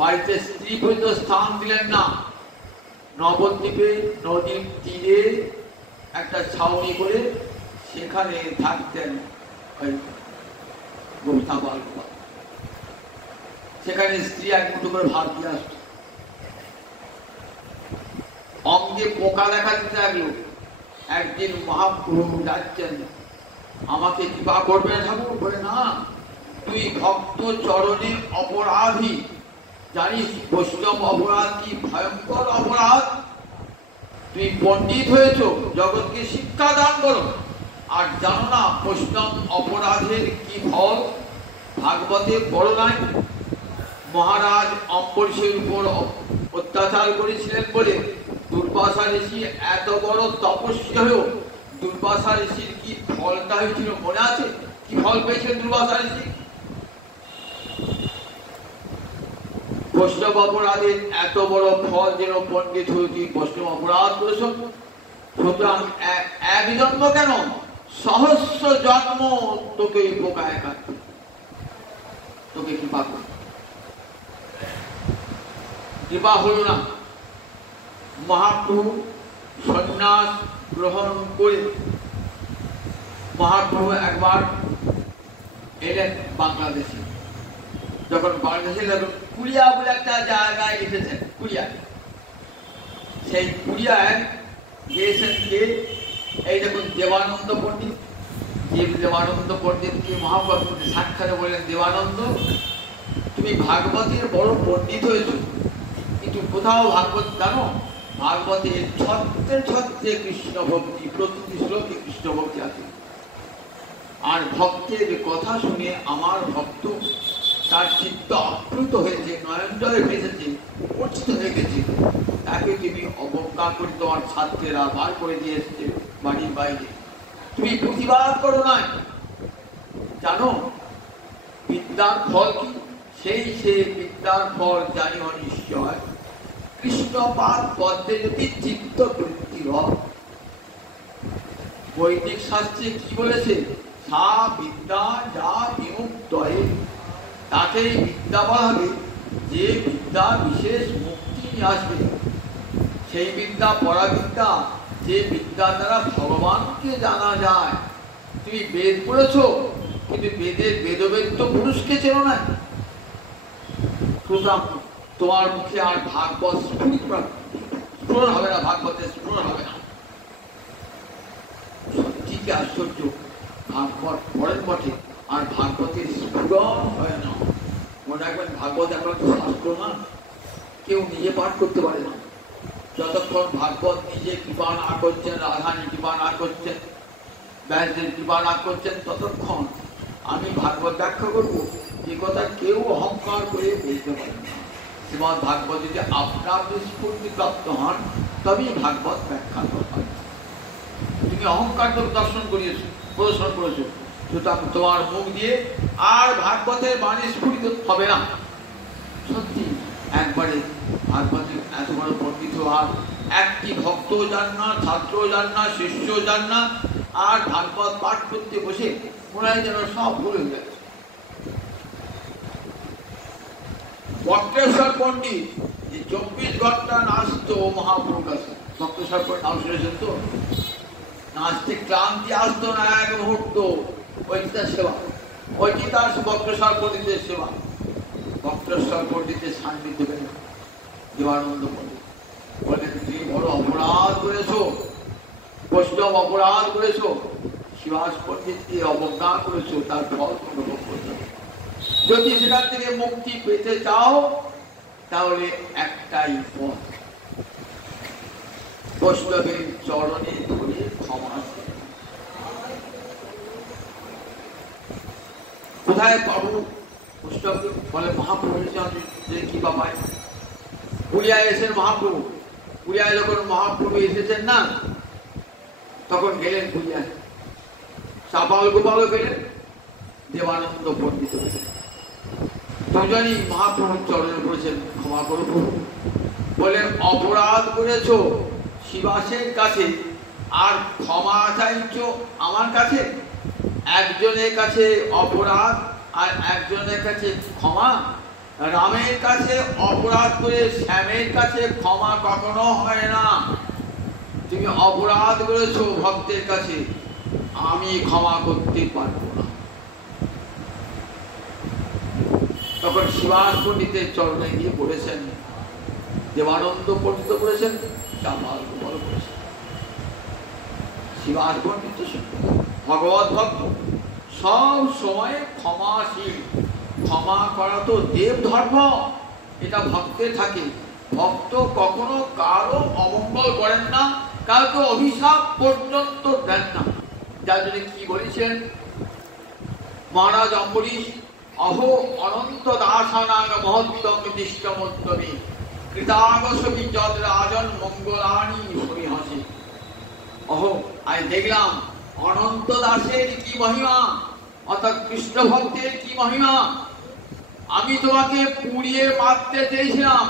বাড়িতে। স্ত্রী পর্যন্ত স্থান দিলেন না। নবদ্বীপে নদীর তীরে একটা ছাউনি করে সেখানে থাকতেন ওই গোপাল। সেখানে স্ত্রী এক মুঠো করে ভাত দিয়ে আসত। অঙ্গে পোকা দেখা দিতে লাগলো। একদিন মহাপ্রভু যাচ্ছেন, আমাকে কৃপা করবে ঠাকুর? বলে, না, তুই ভক্ত চরণে অপরাধী। জানিস বৈষ্ণব অপরাধ কি ভয়ঙ্কর অপরাধ? তুই পণ্ডিত হয়েছ, জগৎকে শিক্ষা দান করো, আর জানো না বৈষ্ণব অপরাধের কি ফল? ভাগবতে বড় নাই, মহারাজ অম্বরীশের উপর অত্যাচার করেছিলেন বলে দুর্বাসা ঋষি এত বড় তপস্বী হয়েও দুর্বাসা ঋষির কি ফলটা হয়েছিল মনে আছে? কি ফল পেয়েছিলেন দুর্বাসা ঋষি? বৈষ্ণব অপরাধের এত বড় ফল যেন পণ্ডিত হয়েছি বৈষ্ণব অপরাধ করেছ। সুতরাং এক জন্ম কেন, সহস্র জন্ম তোকে পোকায় কাটবে, তোকে কৃপা করবে। কৃপা হল না। মহাপ্রভু সন্ন্যাস গ্রহণ করে মহাপ্রভু একবার এলেন বাংলাদেশে। যখন বাংলাদেশে কুলিয়া বলে একটা জায়গায় এসেছেন, কুলিয়া। সেই কুলিয়ায় গিয়েছেন কে? এই দেখুন দেবানন্দ পণ্ডিত। যে দেবানন্দ পণ্ডিতকে মহাপ্রভু সাক্ষাৎ বললেন, দেবানন্দ, তুমি ভাগবতের বড় পণ্ডিত হয়েছ, কিন্তু কোথাও ভাগবত জানো? ভাগবতের ছত্রে ছত্রে কৃষ্ণ ভক্তি, প্রতিটি শ্লোকে কৃষ্ণ ভক্তি আছে। আর ভক্তের কথা শুনে আমার ভক্ত তার চিত্ত আপ্লুত হয়েছে, নয়ন জলে ভেসেছে, উপস্থিত হয়ে গেছে। তাকে তুমি অবজ্ঞা করে তোমার ছাত্রেরা বার করে দিয়ে এসছে বাড়ির বাইরে। তুমি প্রতিবাদ করো নাই। জানো বিদ্যার ফল কি? সেই সে বিদ্যার ফল জানিও নিশ্চয়, কৃষ্ণপাদ পদ্মে যদি চিত্ত বৃত্তি হয়। বৈদিক শাস্ত্রে কি বলেছে? সা বিদ্যা যা বিমুক্তয়ে, তাকেই বিদ্যা বলা হবে যে বিদ্যা বিশেষ মুক্তি নিয়ে আসবে। সেই বিদ্যা পরাবিদ্যা, যে বিদ্যা দ্বারা ভগবানকে জানা যায়। তুমি বেদ পড়েছো, কিন্তু বেদের বেদবেদ্য পুরুষকে চেনো না। সুতরাং তোমার মুখে আর ভাগবত স্ফুরণ হবে না, ভাগবতের স্ফুরণ হবে না। সত্যি কি আশ্চর্য! ভাগবত পড়েন বটে, আর ভাগবতের স্ফুরণ হয় না। কেউ নিজে পাঠ করতে পারে না। যতক্ষণ ভাগবত নিজে কৃপা না করছেন, রাধানী কৃপা না করছেন, ব্যাসদেব কৃপা না করছেন, ততক্ষণ আমি ভাগবত ব্যাখ্যা করবো যে কথা কেউ অহংকার করে বুঝতে পারেন না। শ্রীমদ্ ভাগবত যদি আপনার স্ফূর্তি প্রাপ্ত হন তবেই ভাগবত ব্যাখ্যা হয়। তুমি অহংকার দর্শন করিয়েছো, প্রদর্শন করেছো, সুতরাং তোমার মুখ দিয়ে আর ভাগবতের বাণী স্ফুরিত হবে না। সত্যি একবারে ভাগবতের এত বড় পণ্ডিত আর একটি ভক্তও যান না, ছাত্রও যান না, শিষ্যও যান না, আর ভাগবত পাঠ করতে বসে মনে হয় যেন সব ভুলে গেছে। বক্রেশ্বর পণ্ডিত 24 ঘন্টা নাচতো মহাপ্রভুর কাছে। বক্রেশ্বর পণ্ডিত নাম শুনেছেন তো? নাচতে ক্লান্তি আসতো না এক মুহূর্ত। ওইটি তার সেবা, ওইটি তার বক্রেশ্বর পণ্ডিতের সেবা। বক্রেশ্বর পণ্ডিতের সান্নিধ্য পেল দেবানন্দ পণ্ডিত। বলে তুমি বড় অপরাধ করেছো, বৈষ্ণব অপরাধ করেছো, শিবাস পণ্ডিতকে অবজ্ঞা করেছো, তার ফল অনুভব করতে হবে। যদি সেখান থেকে মুক্তি পেতে চাও তাহলে একটাই পথ, বৈষ্ণবের চরণে ধরে ক্ষমা। কোথায় পাবো বৈষ্ণবকে? বলে মহাপ্রভু যে কি বাবাই পুরিয়ায় এসেছেন মহাপ্রভু। পুরিয়ায় যখন মহাপ্রভু এসেছেন না, তখন গেলেন পুরিয়ায়, চাপাল গোপালও গেলেন, দেবানন্দ পণ্ডিত গেলেন। দুজনই মহাপ্রভুর চরণে পড়েছেন, ক্ষমা করো প্রভু। বলেন অপরাধ করেছ শিবাসের কাছে আর ক্ষমা চাইছো আমার কাছে? একজনের কাছে অপরাধ আর একজনের কাছে ক্ষমা। রামের কাছে অপরাধ করে শ্যামের কাছে ক্ষমা কখনো হয় না। তুমি অপরাধ করেছো ভক্তের কাছে, আমি ক্ষমা করতে পারবো না। তখন শিবাস পণ্ডিতের চরণে গিয়ে পড়েছেন, দেবানন্দ পণ্ডিত পড়েছেন, চাপাল গোপাল পড়েছেন। শিবাস পণ্ডিত ভগবত ভক্ত, সব সময় ক্ষমাশীল। ক্ষমা করা তো দেব ধর্ম, এটা ভক্তের থাকে। ভক্ত কখনো কারো অমঙ্গল করেন না, কাউকে অভিশাপ পর্যন্ত দেন না। যার জন্য কি বলেছেন মহারাজ অম্বরীশ, অহো অনন্ত দাসানাং মহত্তম দৃষ্টমোত্তমে কৃতাগসবি যদ রাজন মঙ্গলানি হরিহাসে। অহো আজ দেখলাম অনন্ত দাসের কি মহিমা, অর্থাৎ কৃষ্ণ ভক্তের কি মহিমা। আমি তোমাকে পুড়িয়ে মারতে চেয়েছিলাম,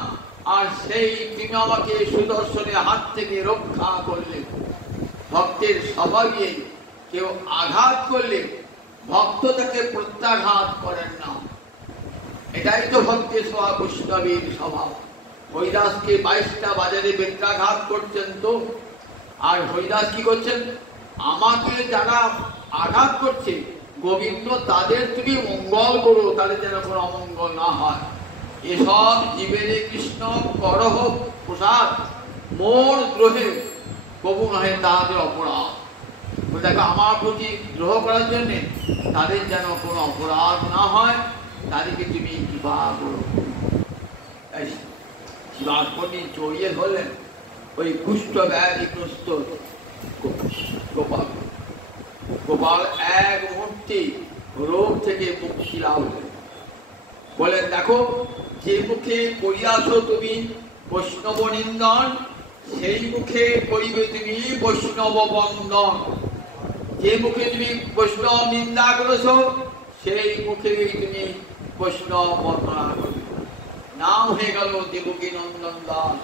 আর সেই তুমি আমাকে সুদর্শনের হাত থেকে রক্ষা করলে। ভক্তের স্বভাবে কেউ আঘাত করলে ভক্ত তাকে প্রত্যাঘাত করেন না। এটাই তো ভক্তের স্বভাব, বৈষ্ণবের স্বভাব। হরিদাসকে 22টা বাজারে বেত্রাঘাত করছেন তো, আর হরিদাস কি করছেন? আমাকে যারা আঘাত করছে গোবিন্দ তাদের তুমি মঙ্গল করো, তাদের যেন কোনো অমঙ্গল না হয়। এসব জীবের কৃষ্ণ করহ প্রসাদ, মোর দ্রোহে কবু নহে তাদের অপরাধ। দেখো আমার প্রতি দ্রোহ করার জন্য তাদের যেন কোনো অপরাধ না হয়, তাদেরকে তুমি কৃপা করো। শিবাস পণ্ডিত জড়িয়ে ধরলেন ওই কুষ্ঠ ব্যাধিগ্রস্ত গোপাল। গোপাল এক মুহূর্তে রোগ থেকে মুক্তি লাভ হলেন। বলেন দেখো, যে মুখে করিয়াছ তুমি বৈষ্ণব নিন্দন, সেই মুখে করিবে তুমি বৈষ্ণব বন্দন। যে মুখে তুমি বৈষ্ণব নিন্দা করেছ, সেই মুখে তুমি বৈষ্ণব বন্দনা করবে। নাম হয়ে গেল দেবকী নন্দন দাস।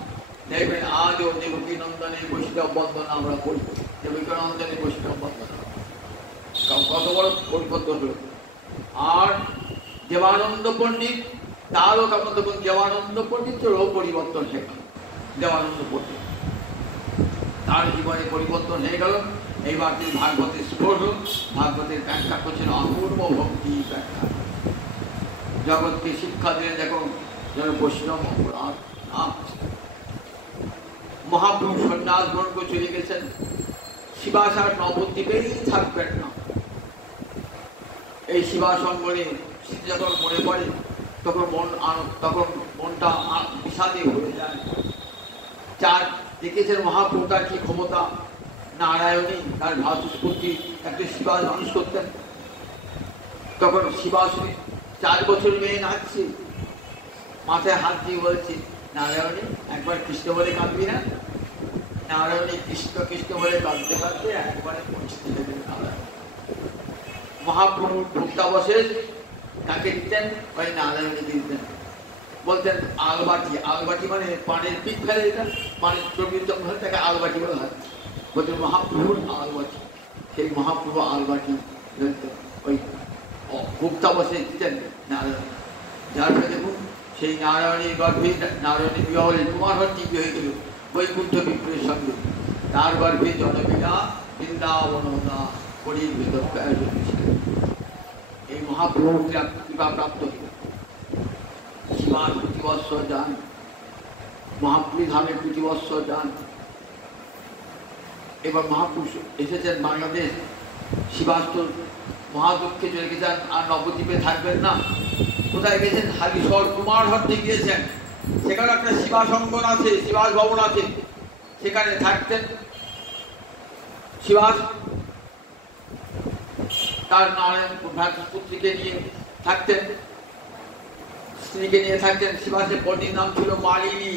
দেখবেন আজও দেবকী নন্দনের বৈষ্ণব বন্দনা আমরা করি। দেবকী নন্দনের বৈষ্ণব বন্দনা কত বড় পরিবর্তন হল। আর দেবানন্দ পণ্ডিত, তারও কেমন দেখুন, দেবানন্দ পণ্ডিতেরও পরিবর্তন হয়ে গেল। দেবানন্দ পণ্ডিত তার জীবনে পরিবর্তন হয়ে গেল। এইবার তিনি ভাগবতের স্পর্শ, ভাগবতের ব্যাখ্যা করছেন, অপূর্ব ভক্তি ব্যাখ্যা। জগৎকে শিক্ষা দিয়ে দেখুন যেন বৈষ্ণব অপরাধ না। মহাপ্রভু সন্ন্যাস গ্রহণ করে চলে গেছেন, শিবাসার নবদ্বীপেই থাকবেন না। এই শিবাসঙ্গনে যখন মনে পড়ে তখন মনটা বিষাদে ভরে যায়। চার দেখেছেন মহাপ্রভুতার কি ক্ষমতা, নারায়ণী তার ভ্রাতুষ্পত্তি একটা শিবাস মানুষ করতেন। তখন শিবাসনী 4 বছর মেয়ে নাচছে, মাথায় হাত দিয়ে বলছে, নারায়ণী একবার কৃষ্ণ বলে কাঁদবি না? নারায়ণী কৃষ্ণ কৃষ্ণ বলে কাঁদতে কাঁদতে একবারে পৌঁছতে দেবেন নারায়ণ। মহাপ্রভুর ভক্তাবশেষ কাকে দিতেন? ওই নারায়ণীকে দিতেন। বলতেন আলবাটি, আলবাটি মানে পানের পিক ফেলে দিতেন, পানের চর্বিত ফেলে তাকে আলবাটি বলা হয়। বলতেন মহাপ্রভুর আলবাটি, সেই মহাপ্রভু আলবাটি ওই ভক্তাবশেষ দিতেন নারায়ণ। যার ফলে দেখুন সেই নারায়ণীর গর্ভে নারায়ণীর বিবাহ হলে কুমারহট্টি বিয়ে হয়েছিল বৈকুণ্ঠ বিপ্রের সঙ্গে। তার গর্ভে জনবিনা বৃন্দাবনদা করির ভিতর এই মহাপ্রভু কৃপা প্রাপ্ত হইল। সীমার প্রতিবৎসর যান, মহাপুরী ধামে প্রতিবৎসর যান। এবার মহাপুরুষ এসেছেন বাংলাদেশ, শিবাস্তর মহাদুঃখে চলে গেছেন, আর নবদ্বীপে থাকবেন না। কোথায় গেছেন? হালিশহর কুমারহট্টে গিয়েছেন। সেখানে একটা শিবাসঙ্গন আছে, শিবাস ভবন আছে, সেখানে থাকতেন। শিবাস তার নারায়ণ ভ্রাতুষ্পুত্রীকে নিয়ে থাকতেন, স্ত্রীকে নিয়ে থাকতেন। শিবাসের পত্নীর নাম ছিল মালিনী।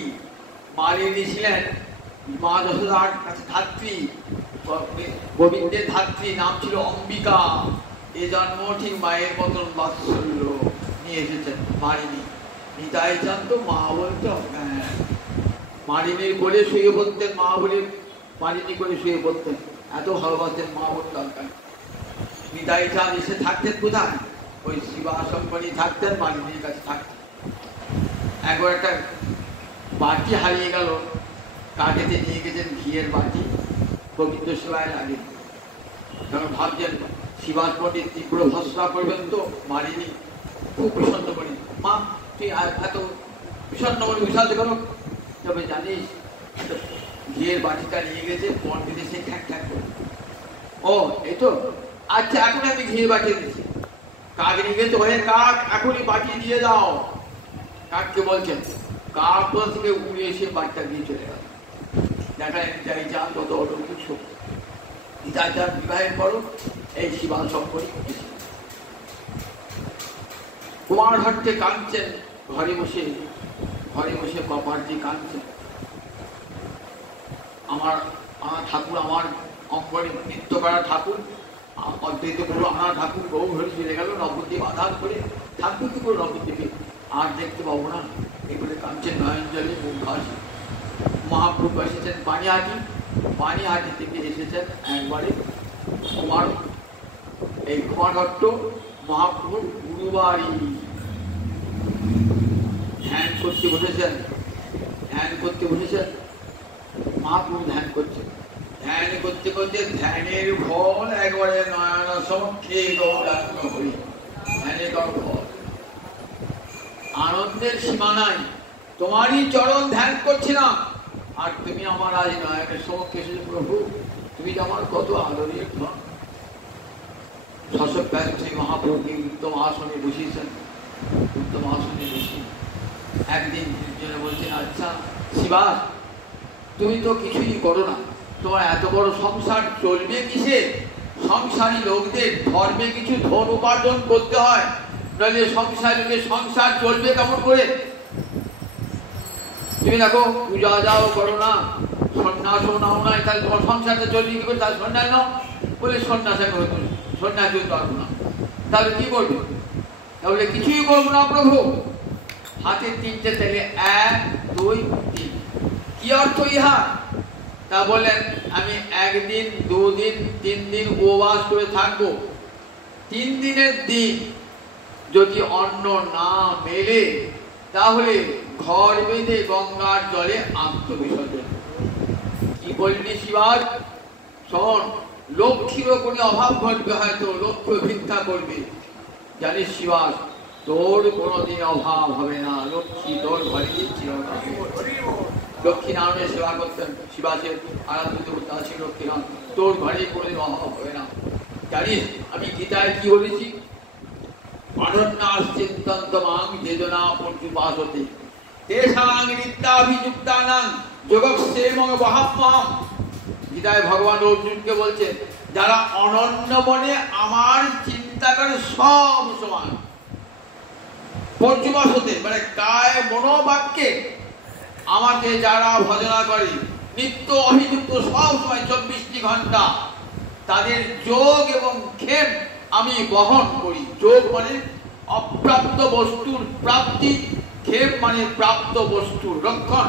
মালিনী ছিলেন মা যশোদার কাছে ধাত্রী, গোবিন্দের ধাত্রী, নাম ছিল অম্বিকা। এ জন্ম ঠিক মায়ের মতন বাৎসল্য নিয়ে এসেছেন মালিনী। নিতাই চান তো মা বলতো, মালিনীর কোলে শুয়ে পড়তেন, মা বলে মালিনী করে শুয়ে পড়তেন, এত ভালোবাসতেন মা বলতে। নিতাই চাঁদ এসে থাকতেন কোথায়? ওই শিবাশঙ্করী থাকতেন, মালিনীর কাছে থাকতেন। একবার একটা বাটি হারিয়ে গেল, কাকেতে নিয়ে গেছেন ঘিয়ের বাটি, গোবিন্দ সেবায় লাগে। কারণ ভাবছেন শিবাস পণ্ডিত তীব্র ভৎসনা করবেন, তো মালিনী খুব বিষণ্ণ করি, মা তুই এত বিষণ্ণ করে বিষাদ করো। তবে জানিস ঘিয়ের বাটিটা নিয়ে গেছে পণ্ডিত এসে ঠ্যাক ঠ্যাক করে, ও এই তো আচ্ছা এখন আমি ঘিয়ে বাটি দিচ্ছি। কাক নিয়ে গেছে, ওহে কাক এখনই বাটি দিয়ে দাও। কাককে বলছেন, কাক কোথা থেকে উড়ে এসে বাটিটা দিয়ে চলে গেল। দেখা নিতাই চাঁদ কত অলৌকিক শক্তি। নিতাই চাঁদ বিবাহের পরও এই শিবাশঙ্করী কুমারহট্টে কাঁদছেন, ঘরে বসে কপারজি কাঁদছেন। আমার ঠাকুর, আমার অঙ্গনে নৃত্য করা ঠাকুর, অদ্বৈত গুরু আনা ঠাকুর বহু ঘরে চলে গেল, নবদ্বীপ আধার করে ঠাকুর কি করে নবদ্বীপে আর দেখতে পাবো না, এগুলো কাঁদছেন নয়ন জলে মুখ ভাসে। মহাপ্রভু এসেছেন পানিহাটি, পানিহাটি থেকে এসেছেন একবারে কুমার, এই কুমারহট্ট মহাপ্রভুর গুরুবাড়ি। ধ্যান করতে বসেছেন, মহাপ্রভু ধ্যান করছেন। ধ্যান করতে করতে ধ্যানের ফল একবারে নয়ন সমক্ষে গৌরাঙ্গ হরি। ধ্যানের ফল আনন্দের সীমা নাই। তোমারই চরণ ধ্যান করছিলাম, আর তুমি আমার আজ নয়নের সমক্ষে এসেছো প্রভু, তুমি আমার কত আদরের ধন। শাসক ব্যস্ত মহাপ্রভুকে উত্তম আসনে বসিয়েছেন। উত্তম আসনে বসি একদিন জন্য বলছেন, আচ্ছা শিবাস তুমি তো কিছুই করো না, তোমার এত বড় সংসার চলবে কিসে? সংসারী লোকদের ধর্মে কিছু ধন উপার্জন করতে হয়, নইলে সংসারী লোকের সংসার চলবে কেমন করে? তুমি দেখো পূজা যাও করো না, সন্ন্যাসও নাও না, তাহলে তোমার সংসারটা চলবে কি করে? তাহলে সন্ন্যাস নাও, বলে সন্ন্যাস এখন সন্ন্যাস হতে পারবো না, তাহলে কি করবে? তাহলে কিছুই করবো না প্রভু। হাতে 3টে তেলে 1 2 3, কি অর্থ ইহা? তা বললেন আমি 1 দিন 2 দিন 3 দিন উপবাস করে থাকবো। 3 দিনের দিন যদি অন্ন না মেলে তাহলে ঘর বেঁধে গঙ্গার জলে আত্মবিসর্জন। কি বললি শিবাস? শোন, লক্ষ্মীরও কোনো অভাব ঘটবে, হয়তো লক্ষ্য ভিক্ষা করবে, জানিস শিবাস তোর কোনোদিন অভাব হবে না, লক্ষ্মী তোর ঘরে দিচ্ছিল। লক্ষ্মী নারায়ণের সেবা করতেন, শিবাসের আরাধ্য দেবতা আছে লক্ষ্মীনারায়ণ, তোর ঘরে কোনোদিন অভাব হবে না। জানিস আমি গীতায় কি বলেছি? অনন্যাস চিন্তন্ত মাং যোজনা পর্যুপাসতে তেষাং নিত্যাভিযুক্তানাং যোগক্ষেমং বহাম্যহম। গীতায় ভগবান অর্জুনকে বলছেন, যারা অনন্য মনে আমার চিন্তা করে সব সমান, পর্যবসতে মানে কায় মনোবাক্যে আমাকে যারা ভজনা করে, নিত্য অভিযুক্ত সব সময় 24টি ঘন্টা, তাদের যোগ এবং ক্ষেম আমি বহন করি। যোগ মানে অপ্রাপ্ত বস্তুর প্রাপ্তি, ক্ষেম মানে প্রাপ্ত বস্তুর রক্ষণ।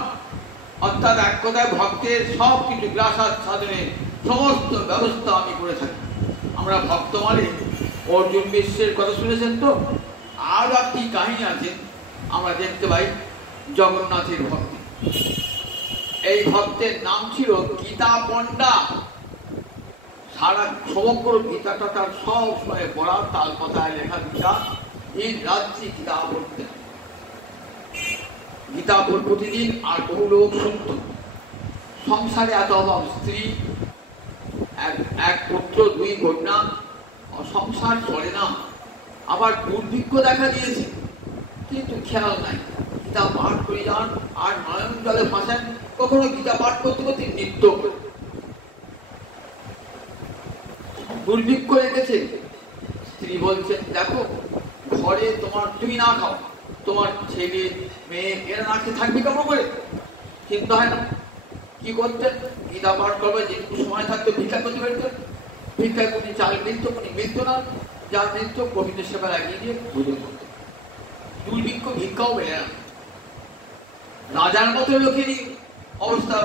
অর্থাৎ এক কথায় ভক্তের সব কিছু গ্রাসাচ্ছাদনের সমস্ত ব্যবস্থা আমি করে থাকি। আমরা ভক্ত মানে অর্জুন বিশ্বের কথা শুনেছেন তো? আর একটি কাহিনী আছে, আমরা দেখতে পাই জগন্নাথের ভক্তি। এই ভক্তের নাম ছিল গীতা পণ্ডা। সারা সমগ্র গীতাটা তার সব সময় পড়া, তার কথায় লেখা গীতা, দিন রাত্রি গীতা পড়তেন। গীতা প্রতিদিন আর বহু লোক শুনত। সংসারে এত অভাব, স্ত্রী, এক পুত্র, 2 কন্যা, সংসার চলে না। আবার দুর্ভিক্ষ দেখা দিয়েছে, কিন্তু খেয়াল নাই, গীতা পাঠ করে যান আর নয়ন জলে ভাসেন। কখনো গীতা পাঠ করতে করতে নৃত্য করে। দুর্ভিক্ষ রেখেছে, স্ত্রী বলছেন, দেখো ঘরে তুমি না খাও, তোমার ছেলে মেয়ে এরা না খেয়ে থাকবে কেমন করে? চিন্তা হয় না? কি করতেন? গীতা পাঠ করবে, যেটুকু সময় থাকতো ভিক্ষা করতে পারতেন। ভিক্ষায় কোনি চাল মিলত, কোনি মিলত না, যার মিলত গোবিন্দ সেবা লাগিয়ে দিয়ে ভোজন করতেন। দুর্ভিক্ষ, ভিক্ষাও বেড়ে না। রাজার মতো লোকেরই অবস্থা,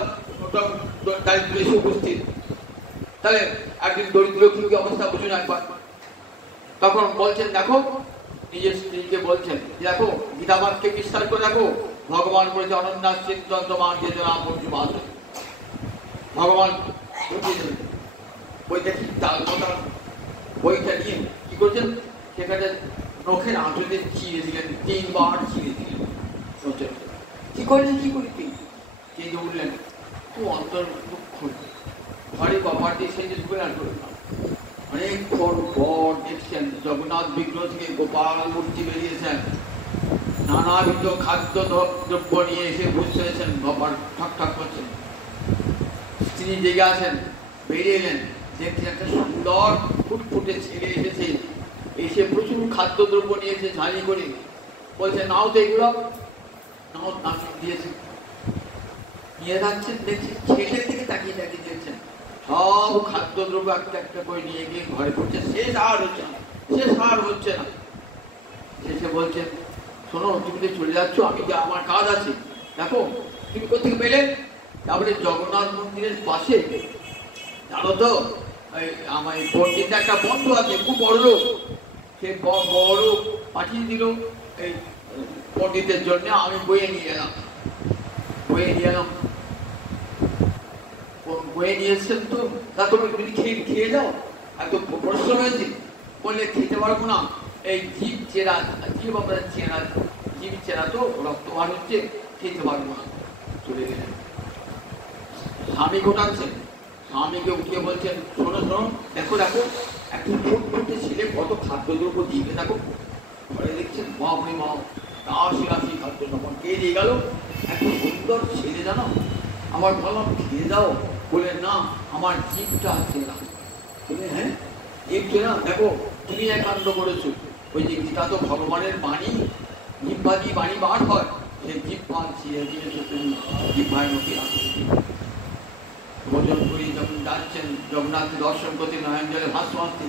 দারিদ্র এসে উপস্থিত। তাহলে একদিন দরিদ্র কি অবস্থা বুঝুন একবার। তখন বলছেন, দেখো, নিজের স্ত্রীকে বলছেন, দেখো গীতা বাক্যে বিস্তার করে দেখো, ভগবান বলেছে অনন্যাস চিন্তন তোমার যোজনা পর্যবাস। ভগবান বুঝিয়ে দেবেন। বইটা কি তার কথা, বইটা নিয়ে কি করছেন, সেখানে নখের আঁচড়ে চিড়ে দিলেন, 3 বার চিড়ে দিলেন। কি করলেন? কি করি তুই? চেয়ে উঠলেন, খুব অন্তর দুঃখ, ঘরে কপাটি সেই যে ঢুকে আর করলাম। অনেকক্ষণ পর দেখছেন জগন্নাথ বিগ্রহ থেকে গোপাল মূর্তি বেরিয়েছেন, নানাবিধ খাদ্য দ্রব্য নিয়ে এসে বসেছেন, গোপাল ঠক ঠক করছেন। স্ত্রী জেগে আছেন, বেরিয়ে এলেন, দেখছেন একটা সুন্দর ফুটফুটে ছেলে এসেছে, এসে প্রচুর খাদ্য দ্রব্য নিয়েছে ঝালি করে। বলছে, নাও তো এগুলো, নাও। দিয়েছে, নিয়ে যাচ্ছেন, দেখছেন ছেলের দিকে তাকিয়ে তাকিয়ে দেখছেন, সব খাদ্য দ্রব্য একটা একটা করে নিয়ে গিয়ে ঘরে পড়ছে। শেষ আর হচ্ছে না, শেষ আর হচ্ছে না। শেষে বলছেন, শোনো, তুমি তো চলে যাচ্ছ, আমি যে আমার কাজ আছে, দেখো তুমি কোথেকে পেলে? তারপরে জগন্নাথ মন্দিরের পাশে জানো তো আমার পণ্ডিত একটা বন্ধু আছে, খুব বড় লোক, সে বড় পাঠিয়ে দিল এই পণ্ডিতের জন্য। আমি বয়ে নিয়ে এলাম, বয়ে নিয়ে এসছেন তো, তা তুমি খেয়ে যাও, এত পরিশ্রম হয়েছে। বললে, খেতে পারবো না, এই জীব চেরা, জীব আমরা চেরা, জীব চেরা তো রক্ত বার হচ্ছে, খেতে পারবো না। চলে গেলেন। স্বামী ঘটাচ্ছেন, স্বামীকে উঠিয়ে বলছেন, শোনো শোনো, দেখো দেখো একটু ফুটফুটে ছেলে কত খাদ্যদ্রব্য দিয়ে দেখো। ঘরে দেখছেন, বাপরে বাপ, রাশি রাশি খাদ্য তখন কে দিয়ে গেল, এত সুন্দর ছেলে জানো। আমার বললাম, খেয়ে যাও। বলে, না, আমার জীবটা আছে না। বলে, হ্যাঁ, জীবটা না, দেখো তুমি এক কাণ্ড করেছো। ওই যে গীতা তো ভগবানের বাণী, জিহ্বাদি বাণী বার হয়, সেই জিহ্বা ছিঁড়ে দিয়েছো তুমি, জিহ্বায় মুখে রাখো। ভোজন করি যখন যাচ্ছেন জগন্নাথের দর্শন করতে, নয়ন জলে ভাসতে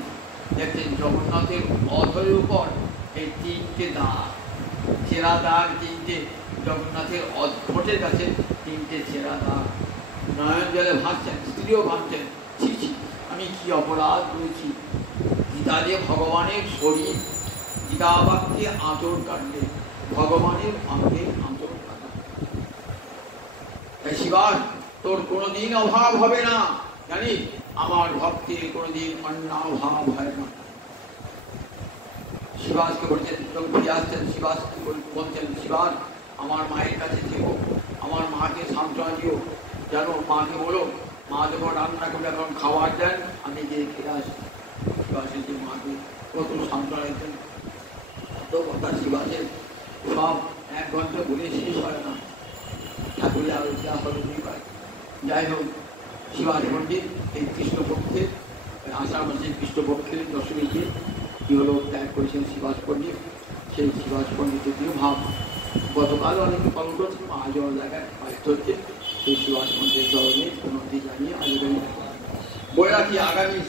দেখছেন জগন্নাথের অধরের উপর এই 3টে দাগ, চেরা দাগ 3টে, জগন্নাথের ঠোঁটের কাছে 3টে চেরা দাগ। নয়ন জলে ভাসছেন, স্ত্রীও ভাবছেন, ছি ছি, আমি কি অপরাধ করেছি। গীতা দিয়ে ভগবানের শরীর, গীতা বাক্যে আঁচড় কাটলে ভগবানের অঙ্গে আঁচড় কাটা। তাই শিবাস, তোর কোনোদিন অভাব হবে না, জানিস, আমার ভক্তির কোনোদিন অন্নাভাব হয় না। শিবাসকে বলছেন, যখন ফিরে আসছেন, শিবাসকে বলছেন, শিবাস আমার মায়ের কাছে থেকো, আমার মাকে সান্ত্বনা দিও, জানো মাকে বলো, মা যখন রান্না করে এখন খাবার দেন, আমি গিয়ে ফিরে আসি। শিবাসের যে মাকে কত সান্ত্বনা দিতেন, কত কথা শিবাসের সব 1 ঘন্টা বলে শেষ হয় না, ঠাকুরের আলোচনা হলো 2 বার। যাই হোক, শিবাজ পণ্ডিত এই কৃষ্ণপক্ষের আষাঢ় মাসের কৃষ্ণপক্ষের দশমীতে কি হলো ত্যাগ করেছেন শিবাজ পণ্ডিত। সেই শিবাজ পণ্ডিতের তিরোভাব গতকাল অনেকে পালন করছে, আজও জায়গায় পালিত হচ্ছে। সেই শিবাজ পণ্ডিতের চরণে উন্নতি জানিয়ে আজীবন বলে রাখি, আগামী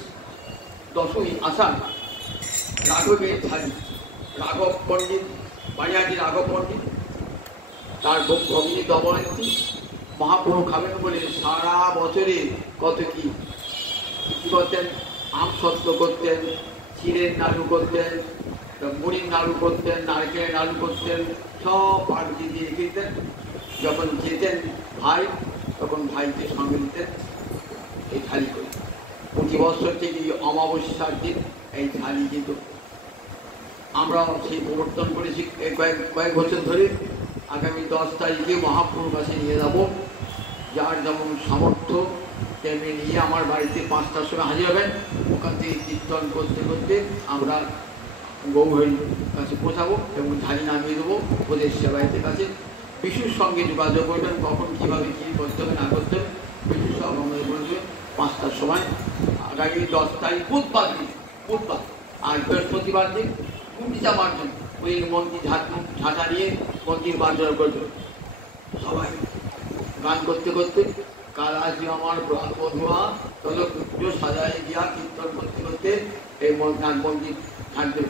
দশমী আষাঢ় রাঘবের ধারী রাঘব পণ্ডিত, বানিয়াটি রাঘব পণ্ডিত, তার ভগিনী দময়ন্তী মহাপ্রভু খাবেন বলে সারা বছরে কত কি করতেন। আম সত্য করতেন, চিড়ের নাড়ু করতেন, মুড়ির নাড়ু করতেন, নারকেলের নাড়ু করতেন, সব পার্টি দিয়ে দিতেন। যখন যেতেন ভাই, তখন ভাইকে সঙ্গে নিতেন এই থালি করে। প্রতি বছর থেকে অমাবস্যার দিন এই থালি যেত। আমরা সেই প্রবর্তন করেছি কয়েক বছর ধরে। আগামী 10 তারিখে মহাপ্রভুর কাছে নিয়ে যাব। যার যেমন সামর্থ্য তেমনি নিয়ে আমার বাড়িতে 5টার সময় হাজির হবেন। ওখান থেকে কীর্তন করতে করতে আমরা গৌহরির কাছে পৌঁছাবো এবং ঝাড়ি নামিয়ে দেবো ওদের সেবায়তের কাছে। বিশুর সঙ্গে যোগাযোগ করবেন, কখন কীভাবে কী করতে হবে না করতে হবে বিশু সব আমাদের বলে দেবে 5টার সময়। আগামী 10 তারিখ বুধবার দিন, বুধবার। আর বৃহস্পতিবার দিন গুন্ডিচা মার্জন ওই মন্দির ঝাঁটা নিয়ে মন্দির মার্জন করবে সবাই গান করতে করতে। কাল আসবে আমার বধুয়া তলো পুজো সাজায় গিয়া কীর্তন করতে করতে এই মন্দির থাকবে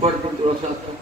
পর্যন্ত রসাত্মক।